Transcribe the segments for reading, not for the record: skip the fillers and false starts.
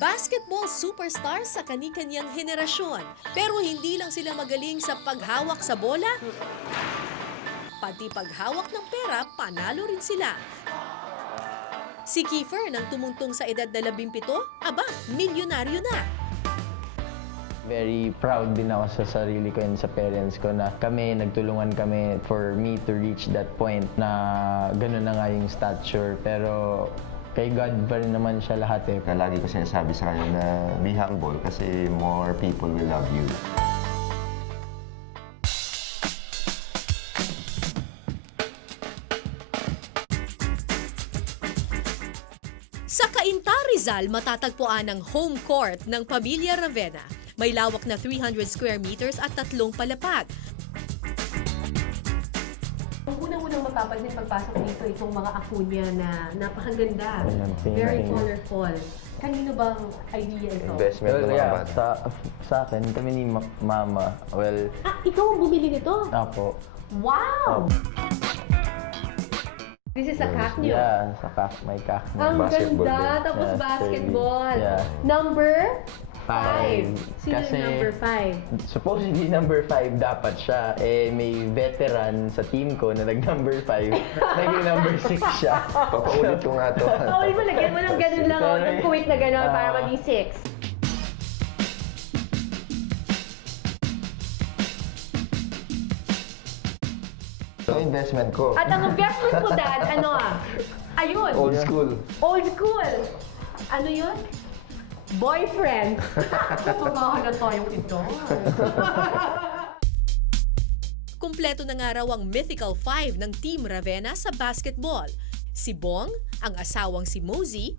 Basketball superstars sa kani-kanyang henerasyon. Pero hindi lang sila magaling sa paghawak sa bola, pati paghawak ng pera, panalo rin sila. Si Kiefer nang tumungtong sa edad na 17, aba, milyonaryo na. Very proud din ako sa sarili ko and sa parents ko na nagtulungan kami for me to reach that point na gano'n na nga yung stature. Pero kay God pa rin naman siya lahat eh. Lagi ko sinasabi sa kanya na be humble kasi more people will love you. Sa Cainta, Rizal, matatagpuan ang home court ng Pamilya Ravenna. May lawak na 300 square meters at 3 palapag. Ang unang-unang mapapansin pagpasok dito, itong mga akunya na napakaganda. Ayan, Very tingnan. colorful. Kanino bang idea ito? Investment ng mga bata. sa akin, kami ni Mama, well, Ah, ikaw ang bumili nito? ako. Wow! This is a cack nyo? Yeah, sa may kak. Ang Basketball ganda! din. Tapos Yeah, basketball. yeah. Number 5. Five. Sino Kasi- yung number 5? Supposedly number 5 dapat siya. Eh, may veteran sa team ko na nag-number 5. Naging number 6 siya. Papaulit ko nga to. Paulit mo, lagyan mo ng ganun lang. Sorry. Ng kuwait na ganun para maging 6. So, investment ko. At ang investment mo, Dad, ano ayun. Old school. Old school. Ano yun? Boyfriend. Maghahalata yung ito. Kumpleto na nga raw ang mythical 5 ng Team Ravenna sa basketball. Si Bong, ang asawang si Mosey,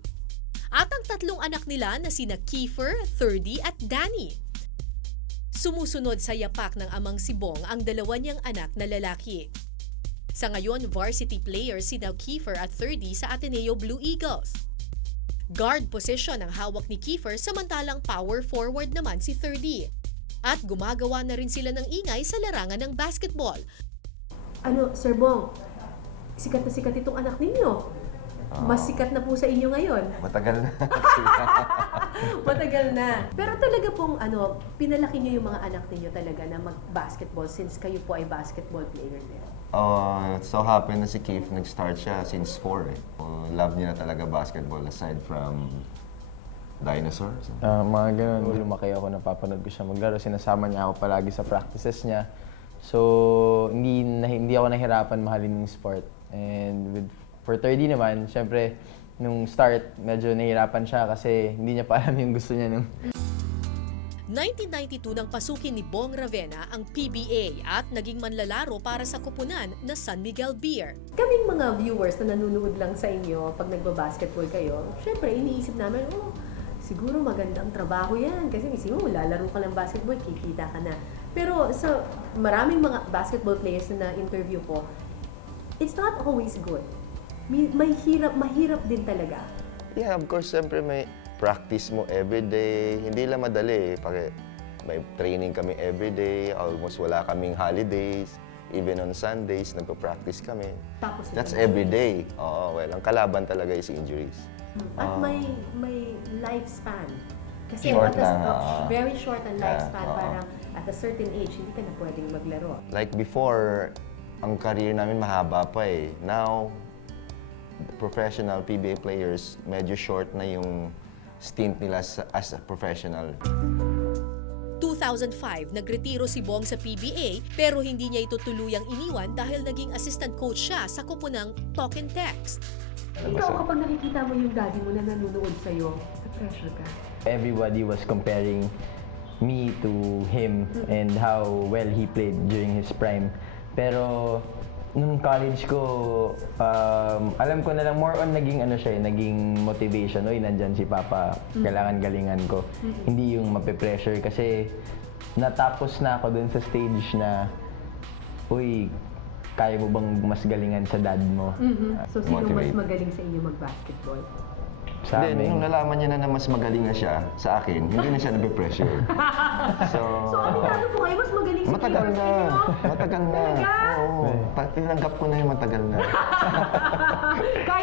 at ang 3 anak nila na sina Kiefer, Thirdy at Danny. Sumusunod sa yapak ng amang si Bong ang 2 niyang anak na lalaki. Sa ngayon, varsity players sina Kiefer at Thirdy sa Ateneo Blue Eagles. Guard position ang hawak ni Kiefer samantalang power forward naman si Thirdy. At gumagawa na rin sila ng ingay sa larangan ng basketball. Ano, Sir Bong, sikat na sikat itong anak ninyo. Mas sikat na po sa inyo ngayon. Matagal na. Matagal na. Pero talaga pong pinalaki niyo yung mga anak ninyo talaga na mag-basketball since kayo po ay basketball player din. So happy na si Keith, nag-start siya since 4 eh. Love niya na talaga basketball aside from dinosaurs. Mga ganun. Lumaki ako, napapanood ko siya maglaro. Sinasama niya ako palagi sa practices niya. So, hindi ako nahirapan mahalin yung sport. And for 30 naman, syempre, nung start, medyo nahirapan siya kasi hindi niya pa alam yung gusto niya nung 1992 nang pasukin ni Bong Ravenna ang PBA at naging manlalaro para sa koponan na San Miguel Beer. Kaming mga viewers na nanonood lang sa inyo pag nagba-basketball kayo, syempre iniisip namin, siguro magandang trabaho yan. Kasi mismo, lalaro ka ng basketball, kikita ka na. Pero sa maraming mga basketball players na na-interview ko, it's not always good. Mahirap din talaga. Yeah, of course, siyempre may practice mo everyday. Hindi lang madali eh. May training kami everyday. Almost wala kaming holidays. Even on Sundays, nagpa-practice kami. Tapos That's everyday. Oo, well, ang kalaban talaga is injuries. At may lifespan. Kasi Short at lang, very short ang lifespan. oo. Parang at a certain age, hindi ka na pwedeng maglaro. Like before, ang career namin mahaba pa eh. Now, professional PBA players, medyo short na yung stint nila as a professional. 2005, nagretiro si Bong sa PBA pero hindi niya ito tuluyang iniwan dahil naging assistant coach siya sa koponang Talk and Text. Ikaw, kapag nakikita mo yung daddy mo na nanonood sa'yo, na-pressure ka. everybody was comparing me to him and how well he played during his prime. Pero nung college ko, alam ko na lang more on naging naging motivation. Oy, nandyan si Papa, kailangan galingan ko. Hindi yung mape-pressure kasi natapos na ako dun sa stage na, uy, kaya mo bang mas galingan sa dad mo? So, sino mas Motivate. magaling sa inyo mag-basketball? Sa Then, amin. nung nalaman niya na mas magaling na siya sa akin, hindi na siya nabe-pressure. So, aminado po kayo, mas magaling sa Matagal Clippers na. kayo? Matagal na. Talaga? Oo. Tinanggap ko na yung matagal na. Kahit